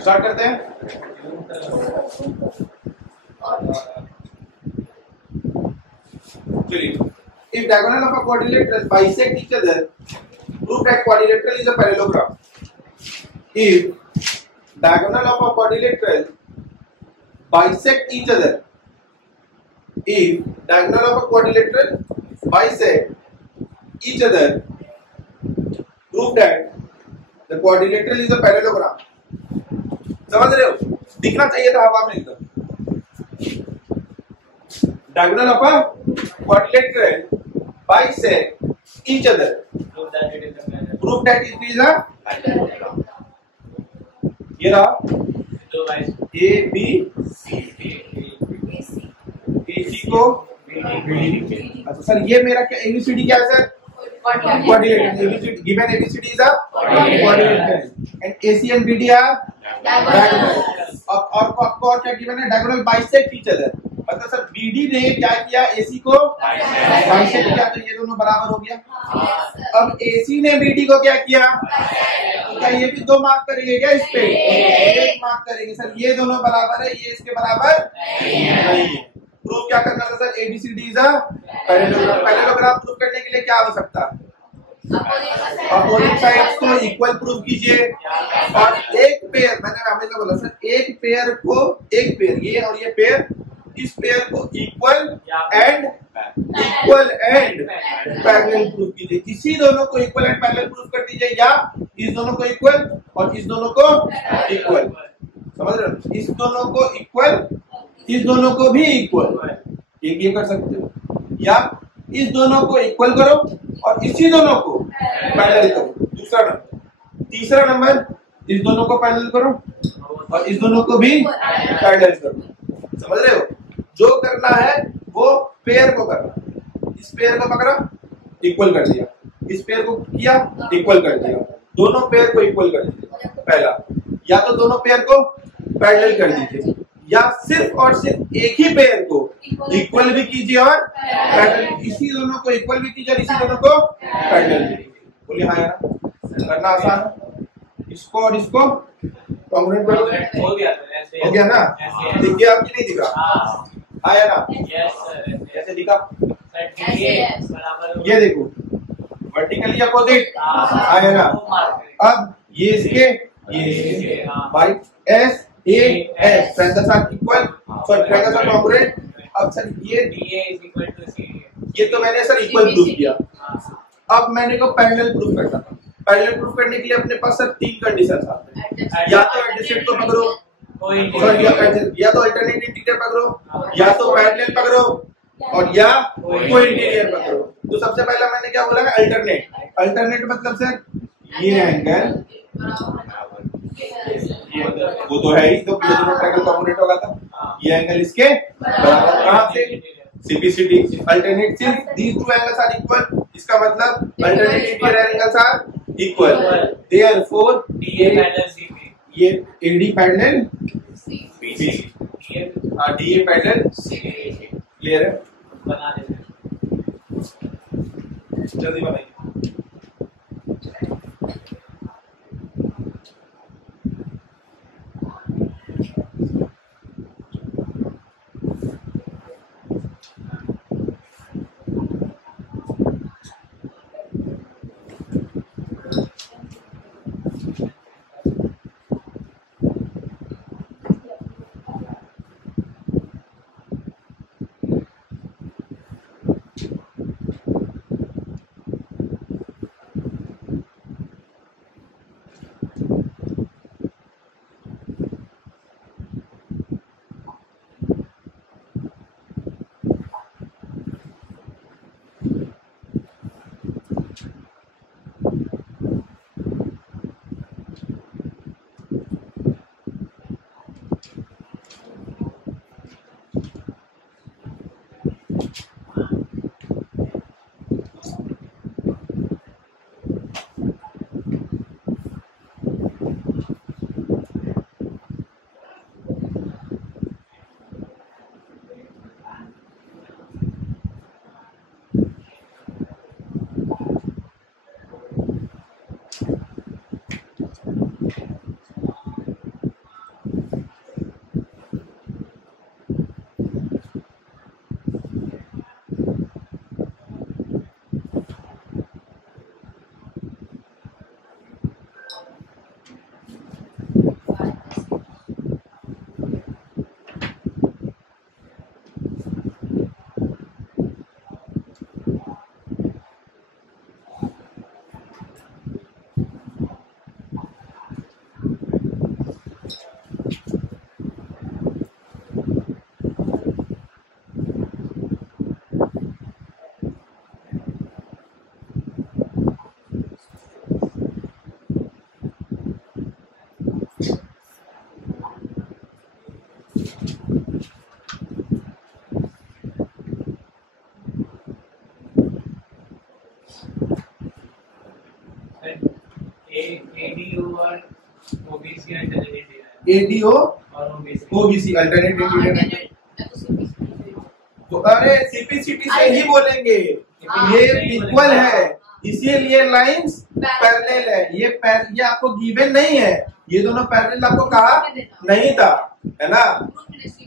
Start करते हैं। चलिए, if diagonal of a quadrilateral bisect each other, prove that quadrilateral is a parallelogram. If diagonal of a quadrilateral bisect each other, if diagonal of a quadrilateral bisect each other, prove that the quadrilateral is a parallelogram. समझ रहे हो? दिखना चाहिए था हवा में एकदम। Diagonal of a quadrilateral bisect each other. Prove that it is a parallelogram. ये रहा A B C को अच्छा सर ये मेरा क्या ABCD क्या है sir? Quadrilateral. ABCD given ABCD is a quadrilateral and AC and BD are diagonal. और आपको और क्या given है? Diagonal bisect each other. मतलब सर BD ने क्या किया? AC को bisect किया तो ये दोनों बराबर हो गया। अब AC ने BD को क्या किया? तो क्या ये भी 2 मार्क करेंगे क्या इस पे? 1 मार्क करेंगे सर। ये दोनों बराबर है, ये इसके बराबर नहीं है। प्रूव क्या करना था sir? ABCD is a parallelogram. Parallelogram prove करने के लिए क्या आवश्यकता है? अपोजिट साइड्स को इक्वल प्रूव कीजिए और एक पेयर, मैंने हमेशा बोला सर, एक पेयर को, एक पेयर ये और ये पेयर, इस पेयर को इक्वल एंड पैरेलल प्रूव कीजिए। इसी दोनों को इक्वल एंड पैरेलल प्रूव कर दीजिए या इस दोनों को इक्वल और इस दोनों को इक्वल। समझ रहे हो? इस दोनों को इक्वल, इस दोनों को भी इक्वल, ये कर सकते हो, या इस दोनों को इक्वल करो और इसी दोनों को पैरेलल करो। दूसरा नंबर। तीसरा नंबर, इस दोनों को पैरेलल करो और इस दोनों को भी पैरेलल करो। समझ रहे हो? जो करना है वो पेयर को करना। इस पेयर को पकड़ा, इक्वल कर दिया, इस पेयर को किया, इक्वल कर दिया, दोनों पेयर को इक्वल कर दिया। पहला, या तो दोनों पेयर को पैरेलल कर दीजिए या सिर्फ और सिर्फ एक ही पेयर को इक्वल भी कीजिए और पैरेलल, इसी दोनों को इक्वल भी कीजिए और इसी दोनों को पैरेलल भी कीजिए। बोलिए हाँ यार, करना आसान है। इसको और इसको कॉन्ग्रुएंट करो। हो गया ना? दिख गया आपकी? नहीं दिखा? हाँ यार ना? कैसे दिखा? ये देखो, वर्टिकली अपोजिट। हाँ यार ना? अब ये इसके, ये by S A S triangles are equal, so triangles are congruent. अब सर ये DA is equal to CD, ये तो मैंने सर इक्वल प्रूफ किया। अब मैंने को पैरेलल प्रूफ करना था। पैरेलल प्रूफ करने के लिए अपने पास सर 3 कंडीशंस आते हैं। या तो एडजेसेंट को पकड़ो, या तो अल्टरनेट इंटीरियर पकड़ो, या तो पैरेलल पकड़ो और या कोई इंटीरियर पकड़ो। तो सबसे पहला मैंने क्या बोला? अल्टरनेट। अल्टरनेट मतलब सर ये एंगल, वो तो है ही, तो ट्रायंगल कॉम्पोनेंट होगा था। ये एंगल इसके बराबर। कहां से? CPCD। अल्टरनेट सिर्फ these two angles are equal, इसका मतलब alternate interior angles are equal, therefore DA parallel CP, ये AD parallel BC, DA parallel CP। Clear है? बना देते हैं, जल्दी बनाइए। ADO और OBC अल्टरनेट ADO और OBC अल्टरनेट इंटीग्रेटेड। तो अरे CPCT से ही बोलेंगे, ये इक्वल है इसीलिए लाइंस पैरेलल है। ये आपको गिवन नहीं है, ये दोनों पैरेलल आपको कहा नहीं था, है ना।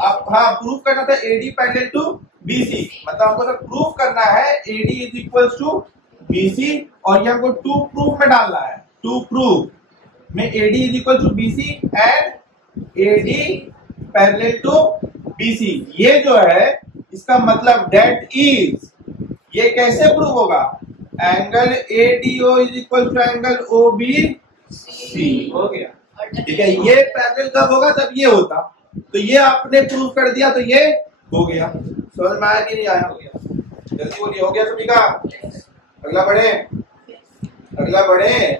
आप हाँ प्रूफ करना था AD पैरेलल टू BC, मतलब हमको सब प्रूफ करना है AD is equal to BC और ये हमको टू प्रूफ में डालना है। टू प्रूफ में AD is equal to BC and AD parallel to BC। ये जो है इसका मतलब दैट इज, ये कैसे प्रूव होगा, angle ADO is equal to angle OBC। हो गया, ठीक है। ये पैरेलल कब होगा, जब ये होता। तो ये आपने प्रूव कर दिया तो ये हो गया। समझ में आया कि नहीं आया? हो गया। जल्दी बोलिए, हो गया सभी का? अगला बढ़े, अगला बढ़े।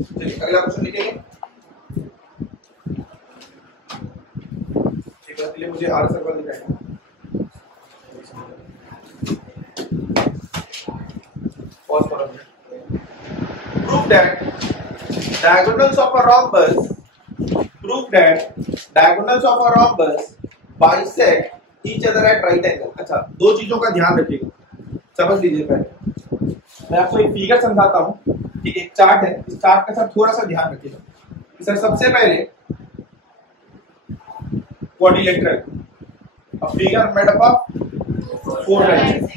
चलिए अगला क्वेश्चन लिखेंगे। ठीक है, चलिए मुझे आर सर्कल दिखाएंगे। Prove that diagonals of a rhombus, prove that diagonals of a rhombus bisect each other at right angle। अच्छा, दो चीजों का ध्यान रखिएगा, समझ लीजिए। पहले मैं आपको एक फिगर समझाता हूँ, ठीक है। एक चार्ट है, इस चार्ट का सर थोड़ा सा ध्यान रखिएगा। सर सबसे पहले quadrilateral, a figure made up of 4 lines।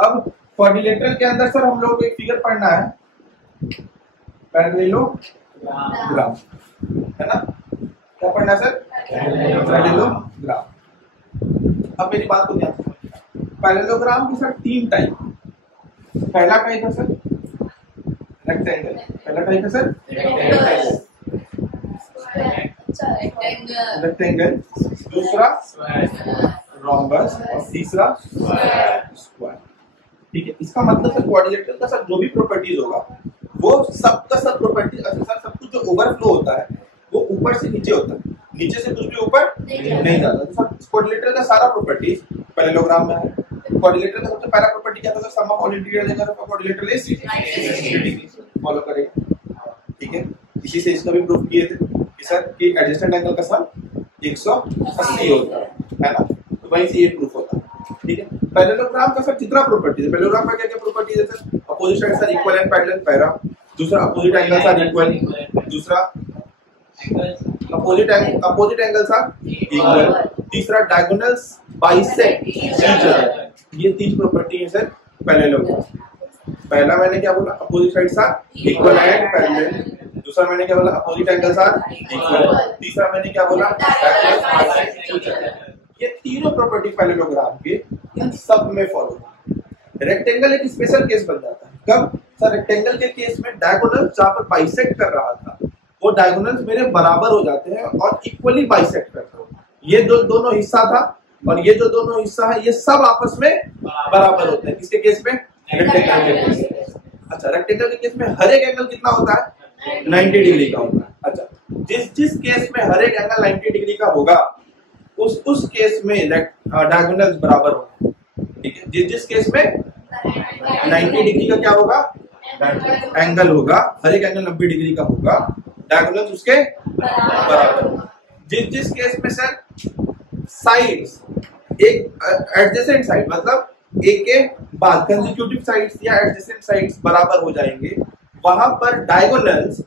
अब क्वाड्रिलेटरल के अंदर सर हम लोग को एक फिगर पढ़ना है, पैरेललोग्राम, है ना। क्या पढ़ना है सर? पैरेललोग्राम। अब मेरी बात को ध्यान से, पैरेललोग्राम की सर 3 टाइप। पहला टाइप है सर रेक्टेंगल, पहला टाइप है सर रेक्टेंगल, दूसरा रोम्बस और तीसरा स्क्वायर। ठीक है। इसका मतलब सर क्वाड्रिलेटरल का सर जो भी प्रॉपर्टीज होगा वो सब का सब प्रॉपर्टीज, अच्छा सर सब कुछ जो ओवरफ्लो होता है वो ऊपर से नीचे होता है, नीचे से कुछ भी ऊपर नहीं जाता। तो सर क्वाड्रिलेटरल का सारा प्रॉपर्टीज पैरेललोग्राम में है। क्वाड्रिलेटरल का सबसे पहला प्रॉपर्टी क्या था sir? Sum of all integral देगा तो क्वाड्रिलेटरल इज 360 डिग्री। फॉलो करेगा, ठीक है। इसी से इसका भी प्रूफ किए थे कि सर कि एडजेसेंट एंगल का सम 180 होता है ना। तो वहीं से ये प्रूफ होता है, ठीक है। पैरेललोग्राम का सर कितना प्रॉपर्टी है? पैरेललोग्राम का क्या क्या प्रॉपर्टी है sir? Opposite side sir equal and parallel, पहला। दूसरा अपोजिट एंगल सर इक्वल, दूसरा अपोजिट एंगल सर इक्वल, तीसरा डायगोनल्स बाइसेक्ट ईच अदर। ये 3 प्रॉपर्टी है सर पैरेललोग्राम। पहला मैंने क्या बोला? Opposite side sir equal and parallel. दूसरा मैंने क्या बोला? Opposite angle sir equal. तीसरा मैंने क्या बोला? Diagonals bisect each other. ये तीनों प्रॉपर्टी पैरेललोग्राम के इन सब में फॉलो है। रेक्टेंगल एक स्पेशल केस बन जाता है। कब सर? रेक्टेंगल के केस में डायगोनल जहां पर बाइसेक्ट कर रहा था वो डायगोनल्स मेरे बराबर हो जाते हैं और इक्वली बाइसेक्ट करते हैं। ये जो दोनों हिस्सा था और ये जो दोनों हिस्सा है ये सब आपस में बराबर होते हैं। किसके केस में? रेक्टेंगल के केस में। अच्छा, रेक्टेंगल के केस में हर एक एंगल कितना होता है? 90 डिग्री का होता है। अच्छा, जिस केस में हर एक एंगल 90 डिग्री का होगा उस केस में डायगोनल्स बराबर होंगे, ठीक है। जिस केस में 90 डिग्री का क्या होगा? एंगल होगा, हर एक एंगल 90 डिग्री का होगा, डायगोनल्स उसके बराबर। जिस केस में सर साइड्स एक एडजेसेंट साइड, मतलब एक के बाद कंसेक्यूटिव साइड्स या एडजेसेंट साइड्स बराबर हो जाएंगे, वहां पर डायगोनल्स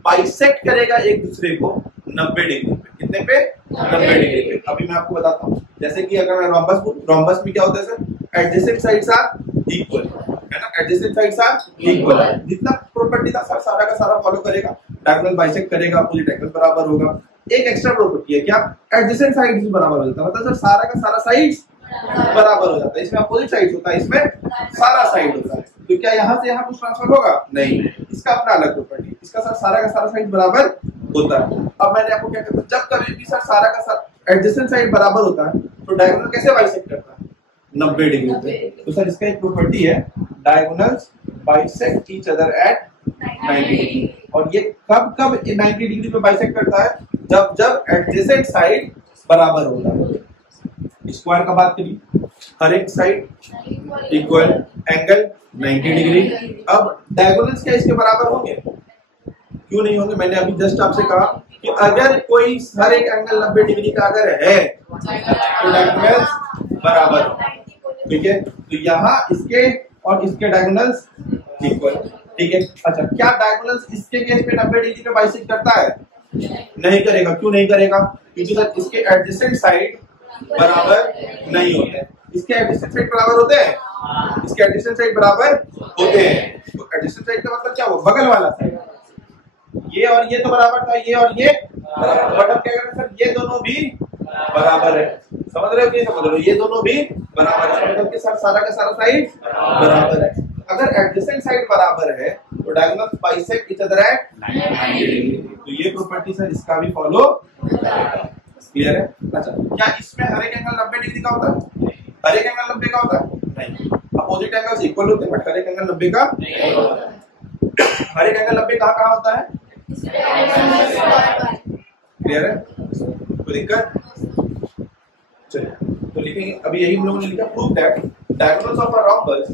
बाइसेक्ट करेगा एक दूसरे को 90 डिग्री पे। कितने पे? 90 डिग्री पे। अभी मैं आपको बताता हूँ, जैसे कि अगर मैं रोम्बस में क्या होता है sir? Adjacent sides are equal, है ना। एडजेसेंट साइड्स आर इक्वल, जितना प्रॉपर्टी था सर सारा का सारा फॉलो करेगा। डायगोनल बाइसेक्ट करेगा, अपोजिट एंगल बराबर होगा। एक एक्स्ट्रा प्रॉपर्टी है क्या? एडजेसेंट साइड्स भी बराबर हो जाता है, मतलब सर सारा का सारा साइड्स बराबर हो जाता है। इसमें अपोजिट साइड होता है, इसमें सारा साइड होता है। तो क्या यहाँ से यहाँ कुछ ट्रांसफर होगा? नहीं। इसका अपना अलग प्रॉपर्टी, इसका सर सारा का सारा साइड बराबर होता है। अब मैंने आपको क्या कहता, जब कभी भी सर सारा का सारा एडजेसेंट साइड बराबर होता है तो डायगोनल कैसे बाइसेक्ट करता है? 90 डिग्री पे। तो सर इसका एक प्रॉपर्टी है, diagonals bisect each other at 90 degree. और ये कब 90 डिग्री पे बाइसेक्ट करता है? जब एडजेसेंट साइड बराबर होता है। स्क्वायर का बात करिए, हर एक साइड इक्वल, एंगल 90 डिग्री। अब डायगोनल्स क्या इसके बराबर होंगे? क्यों नहीं होंगे? मैंने अभी जस्ट आपसे कहा कि अगर कोई हर एक एंगल 90 डिग्री का अगर है तो डायगोनल्स बराबर हो, ठीक है। तो यहाँ इसके और इसके डायगोनल्स इक्वल, ठीक है। अच्छा, क्या डायगोनल्स इसके केस पे 90 डिग्री पे बाइसेक्ट करता है? नहीं करेगा। क्यों नहीं करेगा? क्योंकि सर इसके एडजेसेंट साइड बराबर नहीं होते हैं। इसके एडजेसेंट साइड बराबर होते हैं, इसके एडजेसेंट साइड बराबर होते हैं। तो एडजेसेंट साइड का मतलब क्या हुआ? बगल वाला साइड। ये और ये तो बराबर था, ये और ये बराबर। बट अब क्या करें सर, ये दोनों भी बराबर है। समझ रहे हो कि समझ रहे हो? ये दोनों भी बराबर है, मतलब कि सर सारा का सारा साइड बराबर है। अगर एडजेसेंट साइड बराबर है तो diagonals bisect each other at 90 degree. तो ये प्रॉपर्टी सर इसका भी फॉलो, क्लियर है? अच्छा, क्या इसमें हर एक एंगल 90 डिग्री का होता है? हर एक एंगल 90 का होता है? नहीं। अपोजिट एंगल्स इक्वल होते हैं बट हर एक एंगल 90 का नहीं होता है। हर एक एंगल 90 कहाँ होता है? क्लियर है? कोई दिक्कत? चलिए तो लिखेंगे, अभी यही हम लोगों ने लिखा, prove that diagonals of a rhombus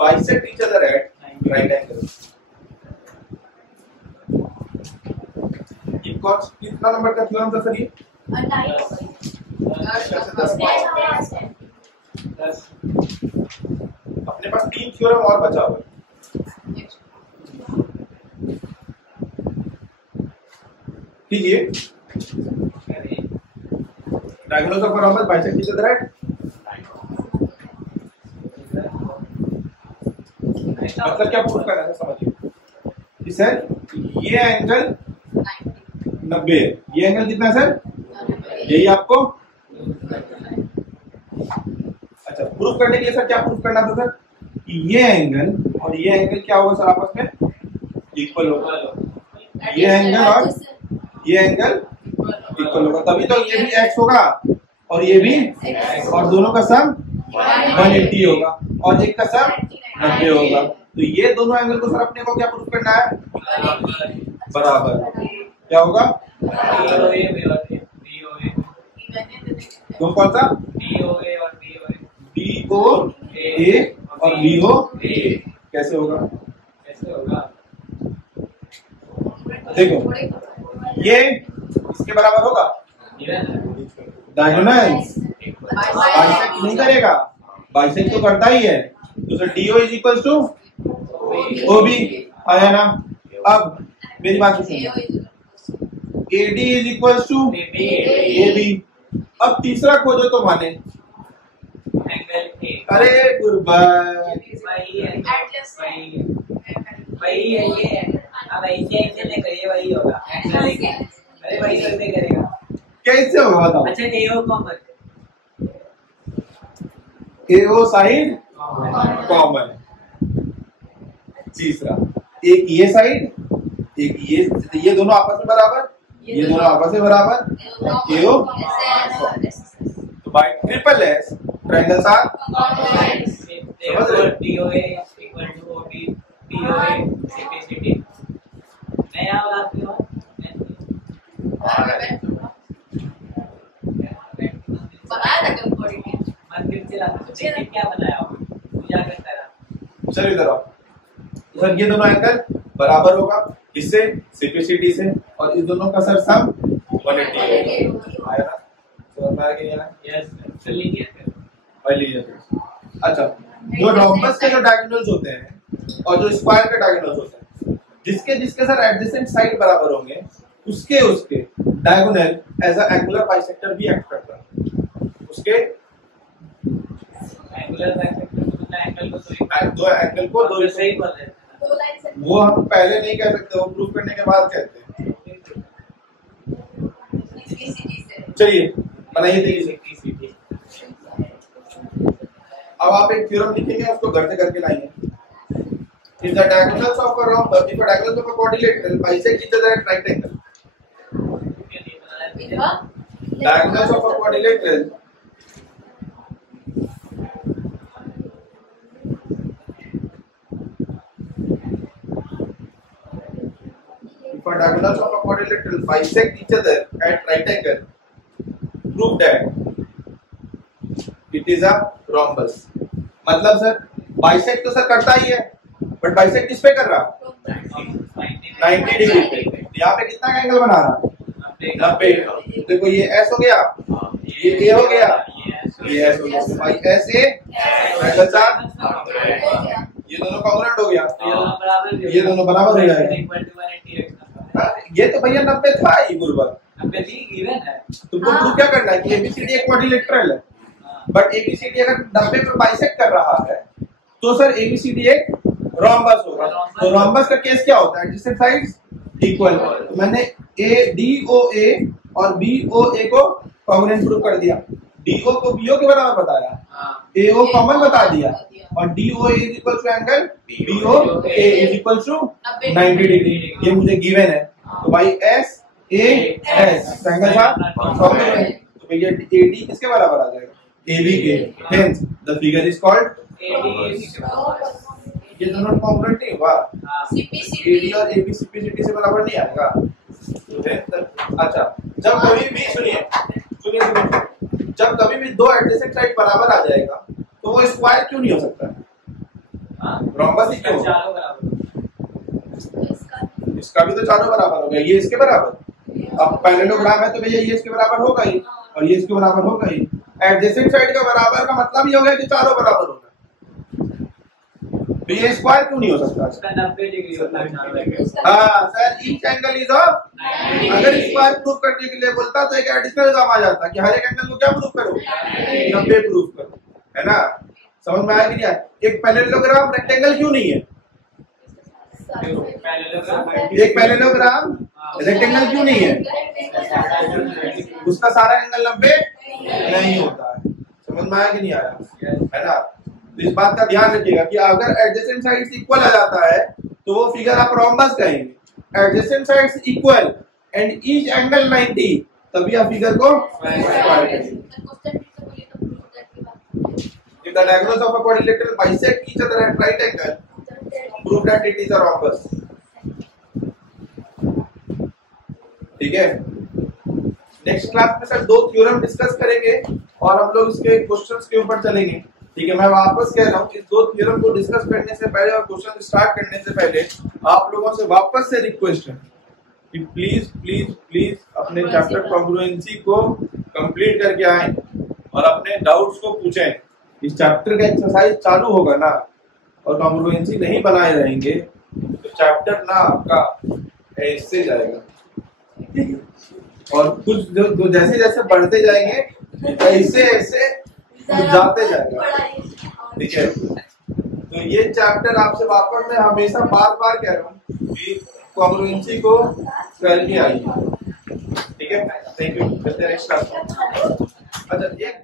bisect each other at right angles। ये कितना नंबर का थ्योरम था सर ये? 10। अपने पास 3 थ्योरम और बचा हुआ है, ठीक है। Diagonals of a rhombus bisect each other at, मतलब क्या प्रूफ करना है समझिए कि सर ये एंगल 90 है, ये एंगल कितना है सर? यही आपको, अच्छा प्रूफ करने के लिए सर क्या प्रूफ करना था सर? कि ये एंगल और ये एंगल क्या होगा सर? आपस में इक्वल होगा। ये एंगल और ये एंगल इक्वल होगा, तभी तो ये भी x होगा और ये भी, और दोनों का सम 180 होगा और एक का सम 90 होगा। तो ये दोनों एंगल को सर अपने को क्या प्रूफ करना है? बराबर। क्या होगा? कौन सा? DOA और BOA कैसे होगा? देखो ये इसके बराबर होगा, डायगोनल्स बाइसेक्ट नहीं करेगा, बाइसेक्ट तो करता ही है। तो sir DO is equal to OB आया ना। अब मेरी बात सुनिए, AD is equal to AB। अब तीसरा खोजो तो माने, अरे गुरबाज वही है ये, अब ऐसे नहीं करिए, वही होगा। अरे वही कैसे करेगा? कैसे होगा बताओ? अच्छा AO common, AO side common. तीसरा एक ये साइड, एक ये दोनों आपस में बराबर, ये दोनों आपस में बराबर, AO। तो by triple S triangles are DOA equal to OB, BOA CPCD। नया वाला क्यों? मंदिर से लाते तो देखिए क्या बनाया हो, पूजा करता रहा। चलिए इधर आओ सर, ये दोनों एंगल बराबर होगा, इससे CPCD से, और इस दोनों का सर सम 180 आया ना? समझ में आ गया ना? यस चलिए और लीजिए। अच्छा, जो रोम्बस के जो डायगोनल्स होते हैं और जो स्क्वायर के डायगोनल्स होते हैं, जिसके सर एडजेसेंट साइड बराबर होंगे, उसके diagonal as a angular bisector भी एक्ट करता है। उसके एंगुलर बाइसेक्टर मतलब एंगल को दो एंगल को दो से ही बोल रहे हैं, वो हम पहले नहीं कह सकते, वो प्रूफ करने के बाद कहते हैं। चलिए बनाइए देखिए। अब आप एक थ्योरम लिखेंगे, उसको घर से करके लाएंगे। If the diagonals of a rhombus, if the diagonals of a quadrilateral bisect each other at right angle, diagonals of a quadrilateral if a diagonals of a quadrilateral bisect each other at right angle, prove that it is a rhombus. मतलब sir bisect तो sir करता ही है, but bisect किस पे कर रहा? 90 degree पे। यहाँ पे कितना एंगल बना रहा? 90। देखो ये एस हो गया, ये ए हो गया, ये एस हो गया। भाई एस ए एंगल 4, ये दोनों कॉन्ग्रुएंट हो गया, ये दोनों बराबर हो जाएगा। ये तो भैया 90 था ही गुरुवर, तुमको प्रूव क्या करना है कि एबीसीडी एक क्वाड्रिलेटरल है, बट एबीसीडी अगर 90 पे बाइसेक्ट कर रहा है तो सर एबीसीडी एक रोम्बस होगा। तो रोम्बस का केस क्या होता है? Adjacent sides equal. तो मैंने ए डी ओ ए और बी ओ ए को कॉन्ग्रुएंट प्रूव कर दिया, डी ओ को बी ओ के बराबर बताया, ए ओ कॉमन बता दिया, और D O is equal to angle B O A is equal to 90 degree. ये मुझे गिवन है। तो भाई एस ए एस एंगल था, तो भैया एडी किसके बराबर आ जाएगा? AB के। Hence the figure is called ये दोनों कॉन्ग्रुएंट नहीं हुआ, AD और AB CPCD से बराबर नहीं आएगा। अच्छा, जब कभी भी सुनिए, जब कभी भी दो एडजेसेंट साइड बराबर आ जाएगा तो वो स्क्वायर क्यों नहीं हो सकता? रोम्बस ही क्यों? इसका भी तो चारों बराबर हो गया, ये इसके बराबर। अब पैरेललोग्राम है तो भैया ये इसके बराबर होगा ही और ये इसके बराबर होगा ही। एडजेसेंट साइड का बराबर का मतलब ये हो गया कि चारों बराबर होगा, तो ये स्क्वायर क्यों नहीं हो सकता? 90 डिग्री होता है। हाँ sir, each angle is of. अगर स्क्वायर प्रूव करने के लिए बोलता तो एक एडिशनल काम आ जाता कि हर एक एंगल को क्या प्रूव करो? 90 प्रूव करो, है ना? समझ में आया कि नहीं? एक पैरेललोग्राम रेक्टेंगल क्यों नहीं है? एक पैरेललोग्राम रेक्टेंगल क्यों नहीं है? उसका सारा एंगल 90 नहीं होता है। समझ में आया कि नहीं आया? है ना? इस बात का ध्यान रखिएगा कि अगर एडजेसेंट साइड्स इक्वल आ जाता है तो वो फिगर आप रोम्बस कहेंगे। Adjacent sides equal and each angle 90, तभी आप फिगर को स्क्वायर करेंगे। If the diagonals of a quadrilateral bisect each other at right angle, prove that it is a rhombus. ठीक है? नेक्स्ट क्लास में सर 2 थ्योरम डिस्कस करेंगे और हम लोग इसके क्वेश्चंस के ऊपर चलेंगे। ठीक है, मैं वापस कह रहा हूँ इस 2 थ्योरम को डिस्कस करने से पहले और क्वेश्चन स्टार्ट करने से पहले आप लोगों से वापस से रिक्वेस्ट है कि प्लीज प्लीज प्लीज अपने चैप्टर कॉन्ग्रुएंसी को कंप्लीट करके आएं और अपने डाउट्स को पूछें। इस चैप्टर का एक्सरसाइज चालू होगा ना और कॉन्ग्रुएंसी नहीं बनाए रहेंगे तो चैप्टर ना आपका ऐसे जाएगा और कुछ जो जैसे जैसे बढ़ते जाएंगे ऐसे ऐसे जाते जाएगा। ठीक है, तो ये चैप्टर आपसे वापस मैं हमेशा बार बार कह रहा हूँ कि कॉन्ग्रुएंसी को करके आइए। ठीक है, थैंक यू। अच्छा, एक